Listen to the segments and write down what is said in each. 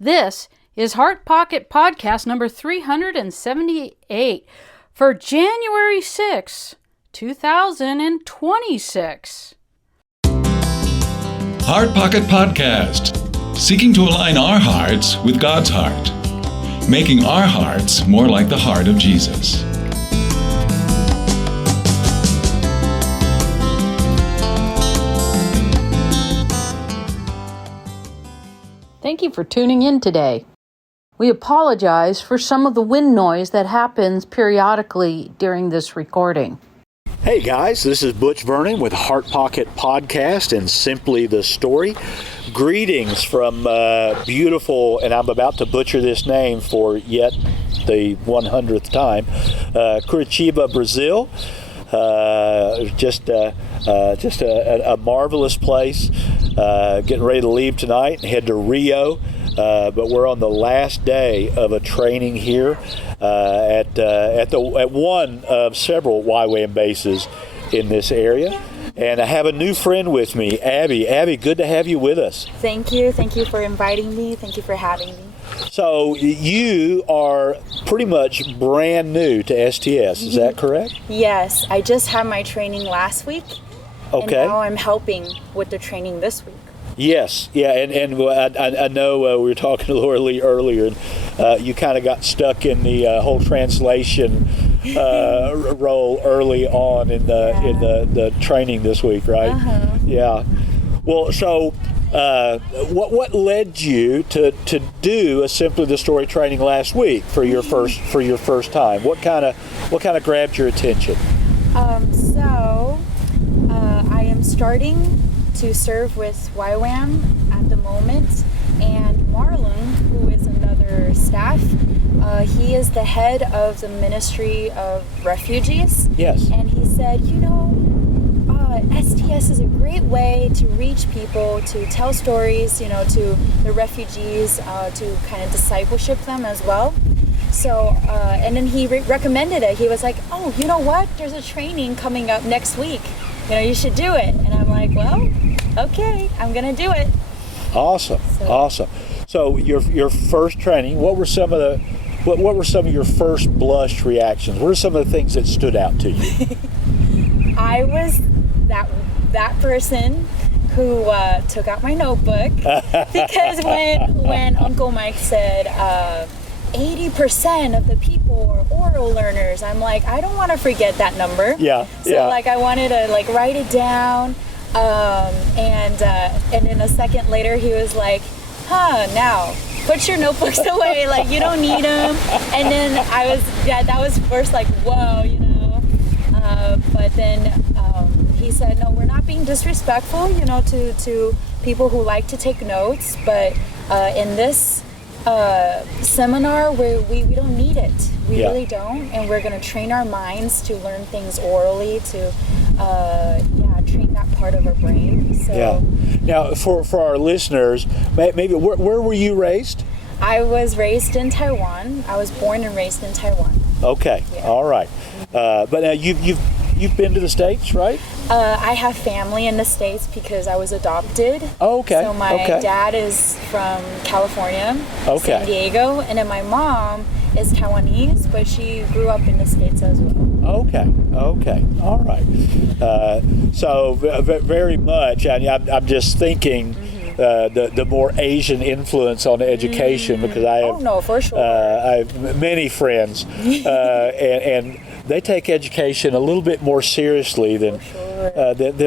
This is Heart Pocket Podcast number 378 for January 6, 2026. Heart Pocket Podcast, seeking to align our hearts with God's heart, making our hearts more like the heart of Jesus. Thank you for tuning in today. We apologize for some of the wind noise that happens periodically during this recording. Hey guys, this is Butch Vernon with Heart Pocket Podcast and Simply the Story. Greetings from beautiful, and I'm about to butcher this name for yet the 100th time, Curitiba, Brazil. Just a marvelous place. Getting ready to leave tonight and head to Rio, but we're on the last day of a training here at one of several YWAM bases in this area. And I have a new friend with me, Abby. Abby, good to have you with us. Thank you. Thank you for inviting me. Thank you for having me. So you are pretty much brand new to STS, is that correct? Yes, I just had my training last week. Okay. And now I'm helping with the training this week. Yes, yeah, and I know we were talking to Laura earlier, and you kind of got stuck in the whole translation role early on in the training this week, right? Uh-huh. Yeah. Well, so what led you to do a Simply the Story training last week for your first time? What kind of grabbed your attention? I am starting to serve with YWAM at the moment, and Marlon, who is another staff, he is the head of the Ministry of Refugees. Yes. And he said, STS is a great way to reach people, to tell stories, to the refugees, to kind of discipleship them as well. So, and then he recommended it. He was like, oh, you know what? There's a training coming up next week. You should do it. And I'm like, well, okay, I'm going to do it. Awesome. So your first training, what were some of your first blush reactions? What are some of the things that stood out to you? I was that person who took out my notebook because when Uncle Mike said 80% of the people are oral learners, I'm like, I don't want to forget that number. Yeah. So I wanted to write it down, and then a second later he was like, now put your notebooks away, you don't need them. And then that was first whoa, but then he said, no, we're not being disrespectful, to people who like to take notes, but in this seminar where we don't need it. We really don't, and we're going to train our minds to learn things orally, to train that part of our brain. So Now for our listeners, maybe where were you raised? I was raised in Taiwan. I was born and raised in Taiwan. Okay. Yeah. All right. But now you've been to the States, right? I have family in the States because I was adopted. Oh, okay. So my dad is from California, San Diego, and then my mom is Taiwanese, but she grew up in the States as well. Okay. All right. So very much, I'm just thinking the more Asian influence on education, because I have for sure. I have many friends, and they take education a little bit more seriously than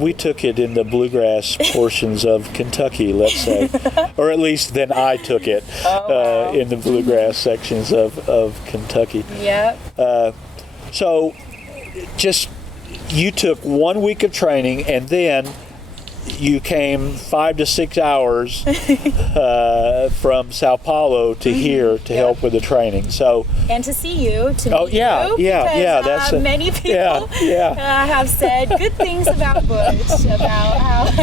we took it in the bluegrass portions of Kentucky, let's say, or at least than I took it in the bluegrass sections of Kentucky. Yeah. So, just you took 1 week of training, and then you came 5 to 6 hours from Sao Paulo to here to help with the training. So and to see you, to meet you, because many people have said good things about Butch, about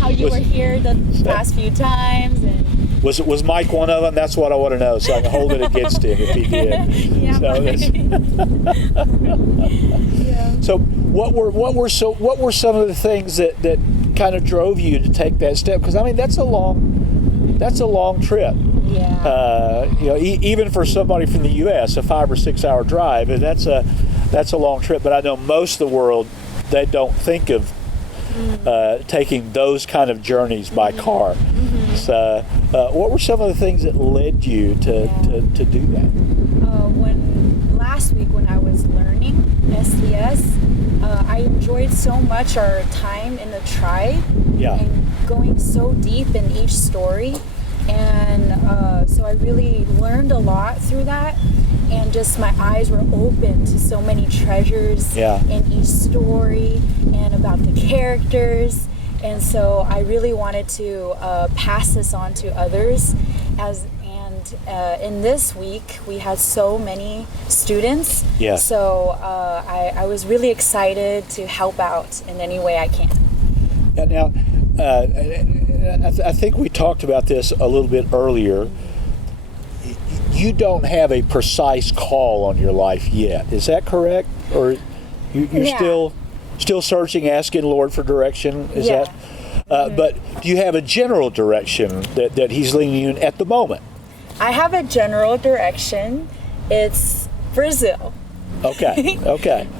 how you were here the past few times. And was Mike one of them? That's what I want to know, so I can hold it against him if he did. So what were some of the things that kind of drove you to take that step? Because that's a long trip. Yeah. Even for somebody from the U.S., a 5 or 6 hour drive, and that's a long trip. But I know most of the world, they don't think of taking those kind of journeys by car. So, what were some of the things that led you to do that? Last week when I was learning SDS, I enjoyed so much our time in the tribe and going so deep in each story. And so I really learned a lot through that, and just my eyes were open to so many treasures in each story and about the characters. And so I really wanted to pass this on to others. In this week, we had so many students. Yeah. So I was really excited to help out in any way I can. Now, I think we talked about this a little bit earlier. You don't have a precise call on your life yet. Is that correct? Or you're still searching, asking the Lord for direction? Is that? But do you have a general direction that He's leading you in at the moment? I have a general direction. It's Brazil. Okay.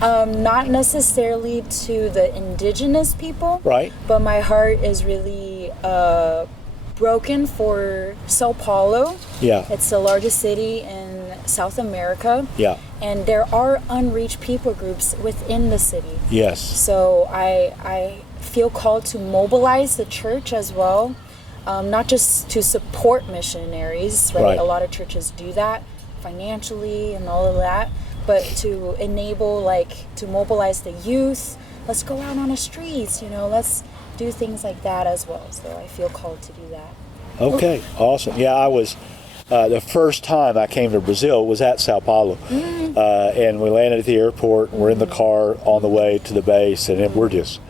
Not necessarily to the indigenous people, right? But my heart is really broken for Sao Paulo. Yeah. It's the largest city in South America. Yeah. And there are unreached people groups within the city. Yes. So I feel called to mobilize the church as well. Not just to support missionaries, right? A lot of churches do that financially and all of that, but to enable, to mobilize the youth. Let's go out on the streets, let's do things like that as well. So I feel called to do that. Okay, awesome. Yeah, I was, the first time I came to Brazil was at Sao Paulo. And we landed at the airport, and we're in the car on the way to the base, and we're just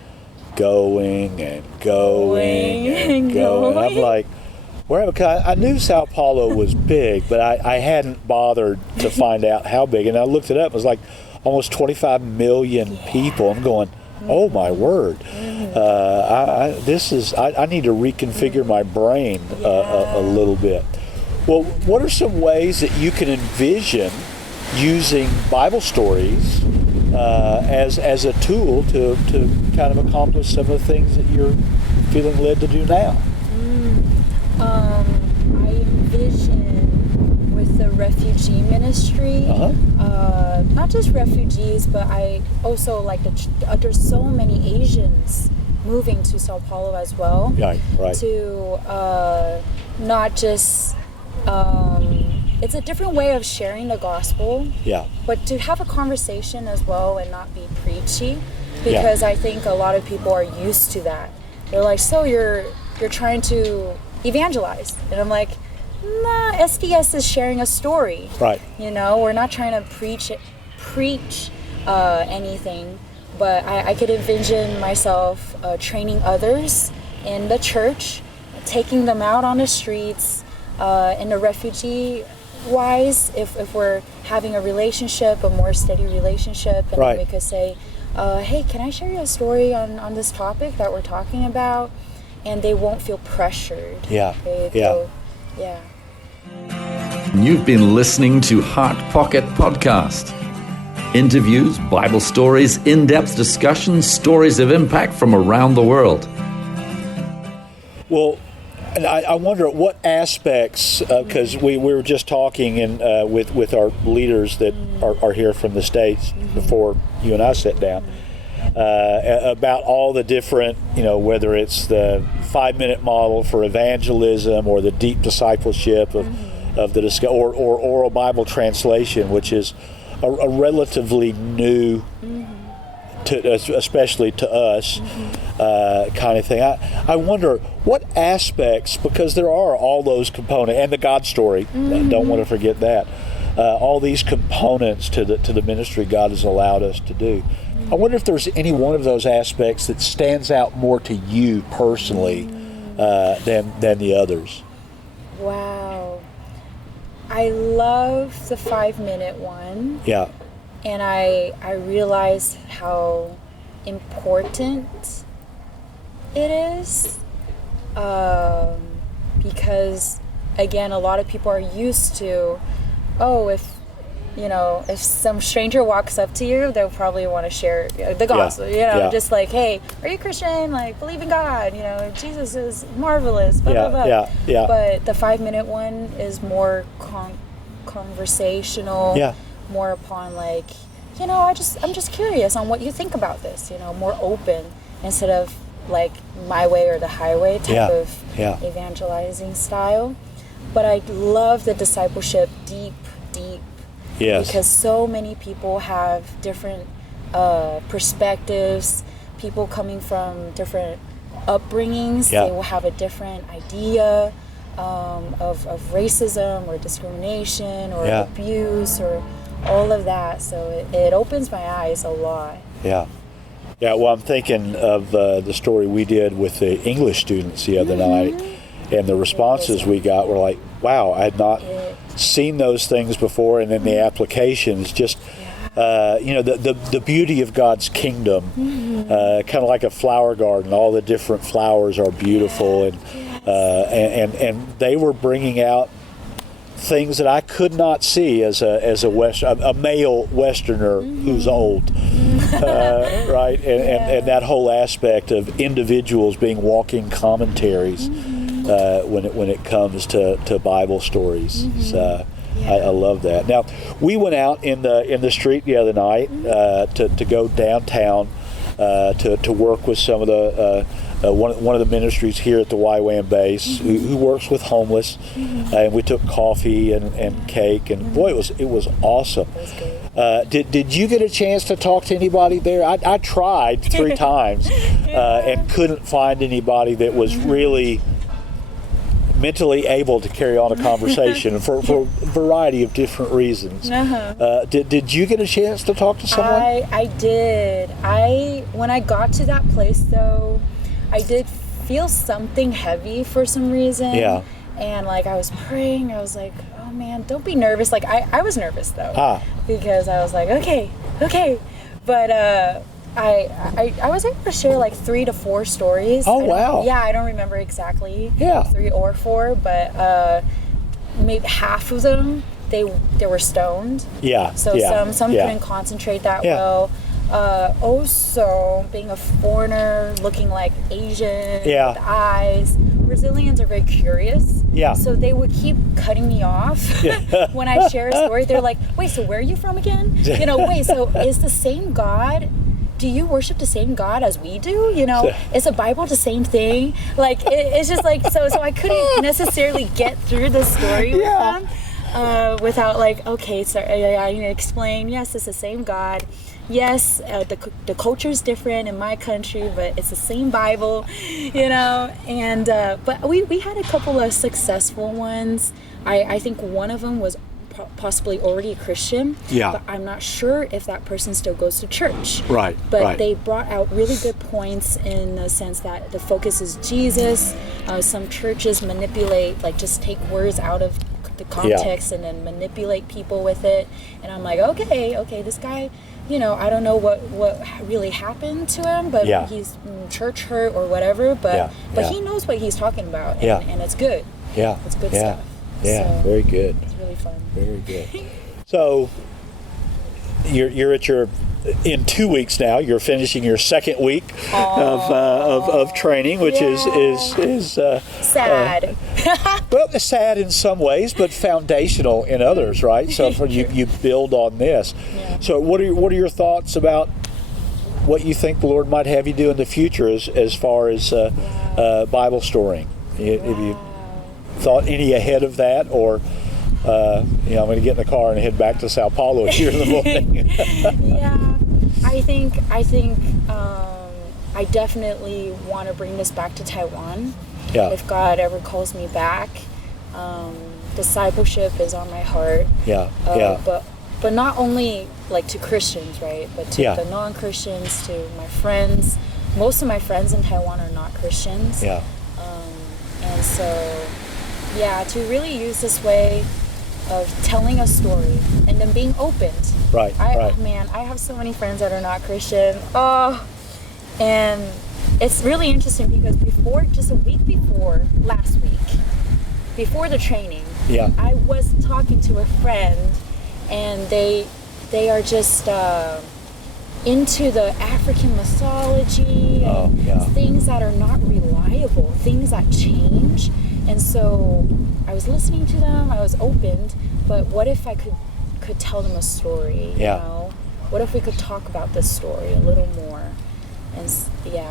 going and going and going. I'm like, I knew Sao Paulo was big, but I hadn't bothered to find out how big. And I looked it up. It was like almost 25 million people. I'm going, oh my word! I need to reconfigure my brain a little bit. Well, what are some ways that you can envision using Bible stories as a tool to kind of accomplish some of the things that you're feeling led to do now? I envision with the refugee ministry, not just refugees, but I also there's so many Asians moving to Sao Paulo as well. Right. To not just it's a different way of sharing the gospel. Yeah. But to have a conversation as well and not be preachy, because I think a lot of people are used to that. They're like, so you're trying to evangelize, and I'm like, nah, SDS is sharing a story. Right. We're not trying to preach anything, but I could envision myself training others in the church, taking them out on the streets, in the refugee wise, if we're having a relationship, a more steady relationship, and then we could say, hey, can I share you a story on this topic that we're talking about? And they won't feel pressured. You've been listening to Heart Pocket Podcast. Interviews, Bible stories, in-depth discussions, stories of impact from around the world. Well, and I wonder what aspects, because we were just talking with our leaders that are here from the States before you and I sat down, about all the different, whether it's the 5-minute model for evangelism or the deep discipleship of the or oral Bible translation, which is a relatively new, especially to us, kind of thing. I wonder what aspects, because there are all those components, and the God story. Don't want to forget that. All these components to the ministry God has allowed us to do. I wonder if there's any one of those aspects that stands out more to you personally than the others. Wow. I love the 5-minute one. Yeah. And I realize how important it is, because again, a lot of people are used to, oh, if some stranger walks up to you, they'll probably want to share the gospel, just like, hey, are you Christian? Like, believe in God, Jesus is marvelous, blah, blah, blah. But the 5-minute one is more conversational, more upon like, I'm just curious on what you think about this, more open instead of like my way or the highway type of evangelizing style. But I love the discipleship deep. Yes. Because so many people have different perspectives, people coming from different upbringings, they will have a different idea of racism or discrimination or abuse or all of that. So it opens my eyes a lot. Yeah, well, I'm thinking of the story we did with the English students the other night, and the responses we got were like, wow, I had not seen those things before, and then the applications, just the beauty of God's kingdom, kind of like a flower garden. All the different flowers are beautiful, and they were bringing out things that I could not see as a male Westerner who's old, right? And that whole aspect of individuals being walking commentaries. When it comes to Bible stories, so I love that. Now, we went out in the street the other night to go downtown to work with some of the one of the ministries here at the YWAM base who works with homeless, and we took coffee and cake, and boy, it was awesome. Did you get a chance to talk to anybody there? I tried 3 times and couldn't find anybody that was really mentally able to carry on a conversation for a variety of different reasons. Did you get a chance to talk to someone? I did. When I got to that place, though, I did feel something heavy for some reason. Yeah. And like I was praying, I was like, oh man, don't be nervous. Like I was nervous though, because I was like, okay. But I was able to share like 3 to 4 stories. Oh, wow. Yeah, I don't remember exactly. Yeah. 3 or 4, but maybe half of them, they were stoned. Yeah. So some couldn't concentrate that well. Also, being a foreigner, looking like Asian with eyes. Brazilians are very curious. Yeah. So they would keep cutting me off when I share a story. They're like, wait, so where are you from again? Wait, so is the same God? Do you worship the same God as we do? Is the Bible the same thing? Like, it's just like, so I couldn't necessarily get through the story with them without like, okay, so I need to explain, yes, it's the same God. Yes, the culture is different in my country, but it's the same Bible, and but we had a couple of successful ones. I think one of them was possibly already a Christian, but I'm not sure if that person still goes to church. Right. But they brought out really good points in the sense that the focus is Jesus. Some churches manipulate, like just take words out of the context and then manipulate people with it. And I'm like, okay, this guy, I don't know what really happened to him, but he's church hurt or whatever, but he knows what he's talking about, and it's good. Yeah. It's good stuff. Yeah, so, very good. It's really fun. Very good. So you're at in 2 weeks now. You're finishing your second week of training, which is sad. Well, it's sad in some ways, but foundational in others, right? So you build on this. Yeah. So what are your thoughts about what you think the Lord might have you do in the future as far as Bible storying? Have you thought any ahead of that, or I'm going to get in the car and head back to Sao Paulo here in the morning? I think I definitely want to bring this back to Taiwan. Yeah. If God ever calls me back, discipleship is on my heart. But not only like to Christians, right? But to the non-Christians, to my friends. Most of my friends in Taiwan are not Christians. Yeah. And so, to really use this way of telling a story and then being opened. Right. Man, I have so many friends that are not Christian. And it's really interesting because just a week before last week, before the training, Yeah. I was talking to a friend, and they are just into the African mythology and things that are not reliable, things that change. And so I was listening to them, I was opened, but what if I could tell them a story, you know? What if we could talk about this story a little more? And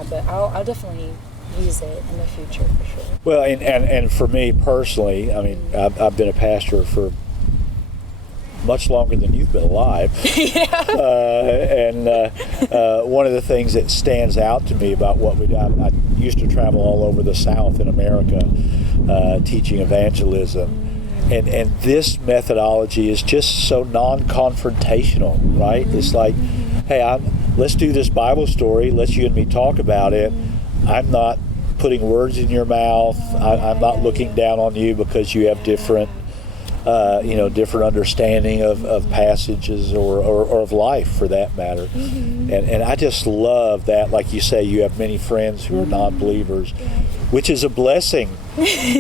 but I'll definitely use it in the future for sure. Well, and for me personally, I mean, I've been a pastor for much longer than you've been alive. One of the things that stands out to me about what we do, I used to travel all over the South in America teaching evangelism. And this methodology is just so non-confrontational, right? It's like, hey, let's do this Bible story. Let's you and me talk about it. I'm not putting words in your mouth. I'm not looking down on you because you have different understanding of passages or of life for that matter. And I just love that, like you say, you have many friends who are non-believers, which is a blessing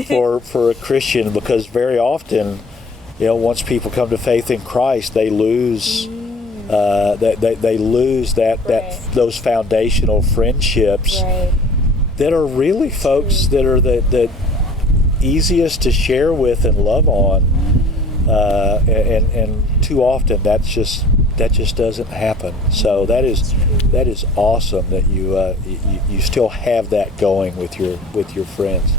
for a Christian, because very often, once people come to faith in Christ, they lose they lose those foundational friendships that are really folks that are the easiest to share with and love on, and too often that just doesn't happen. So that is awesome that you still have that going with your friends.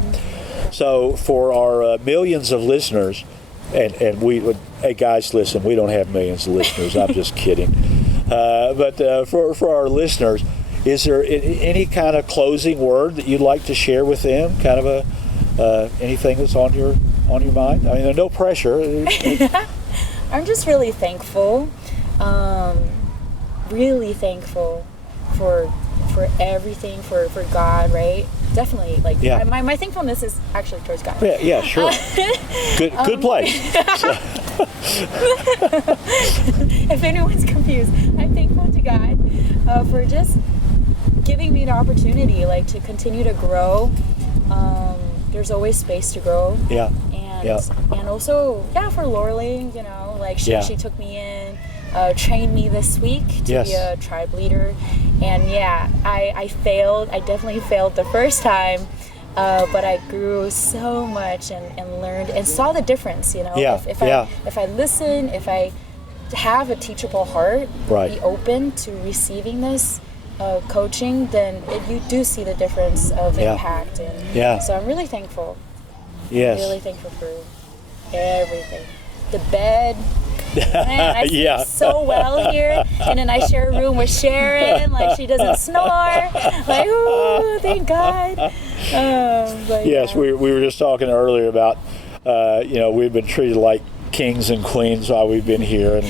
So for our millions of listeners, and hey guys, listen, we don't have millions of listeners. I'm just kidding. But for our listeners, is there any kind of closing word that you'd like to share with them? Kind of anything that's on your mind? I mean, there's no pressure. I'm just really thankful. Really thankful for everything, for God, right? Definitely, my thankfulness is actually towards God. Yeah, sure. Good place. If anyone's confused, I'm thankful to God for just giving me the opportunity, to continue to grow. There's always space to grow. Yeah. And also, for Lorelei, she took me in, trained me this week to be a tribe leader. And I failed. I definitely failed the first time, but I grew so much and learned and saw the difference. If I listen, if I have a teachable heart, be open to receiving this coaching, then you do see the difference of impact. And so I'm really thankful. Yes. Really thankful for everything. The bed. Man, I sleep so well here, and then I share a room with Sharon. She doesn't snore. Ooh, thank God. Yes, we were just talking earlier about we've been treated like kings and queens while we've been here, and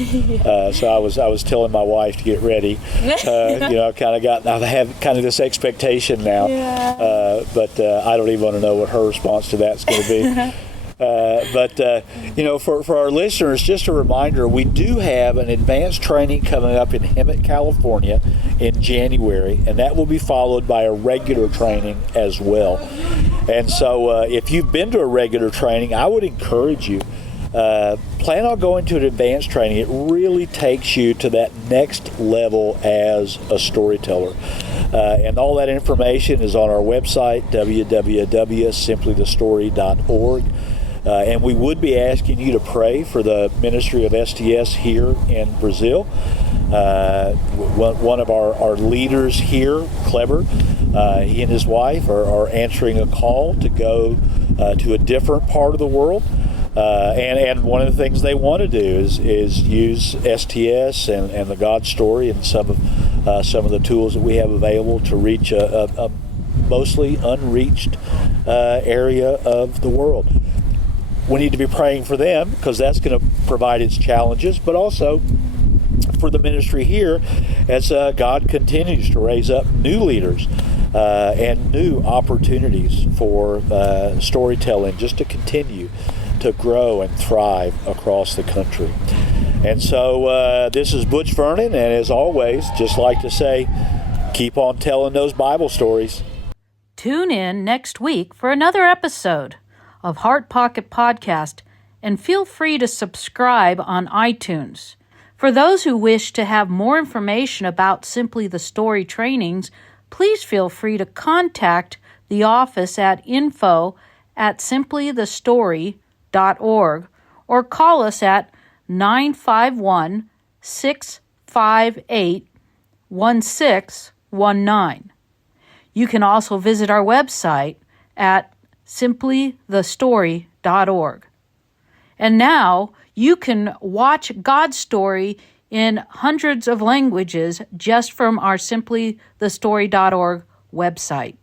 so I was telling my wife to get ready. I have kind of this expectation now, but I don't even want to know what her response to that's going to be. For our listeners, just a reminder, we do have an advanced training coming up in Hemet, California in January, and that will be followed by a regular training as well. And so if you've been to a regular training, I would encourage you, plan on going to an advanced training. It really takes you to that next level as a storyteller. And all that information is on our website, www.simplythestory.org. And we would be asking you to pray for the ministry of STS here in Brazil. One of our leaders here, Kleber, he and his wife are answering a call to go to a different part of the world. And one of the things they want to do is use STS and the God story and some of the tools that we have available to reach a mostly unreached area of the world. We need to be praying for them because that's going to provide its challenges, but also for the ministry here as God continues to raise up new leaders and new opportunities for storytelling just to continue to grow and thrive across the country. And so this is Butch Vernon, and as always, just like to say, keep on telling those Bible stories. Tune in next week for another episode of Heart Pocket Podcast, and feel free to subscribe on iTunes. For those who wish to have more information about Simply the Story trainings, please feel free to contact the office at info@simplythestory.org or call us at 951-658-1619. You can also visit our website at simplythestory.org. And now you can watch God's story in hundreds of languages just from our simplythestory.org website.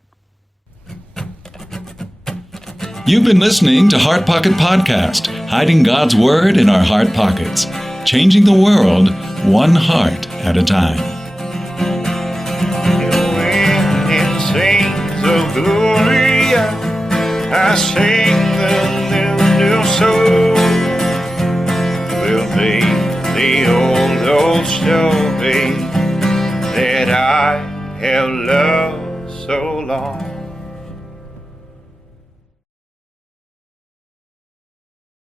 You've been listening to Heart Pocket Podcast, hiding God's Word in our heart pockets, changing the world one heart at a time. When it sings of glory, I sing the new soul. Will be the old story that I have loved so long.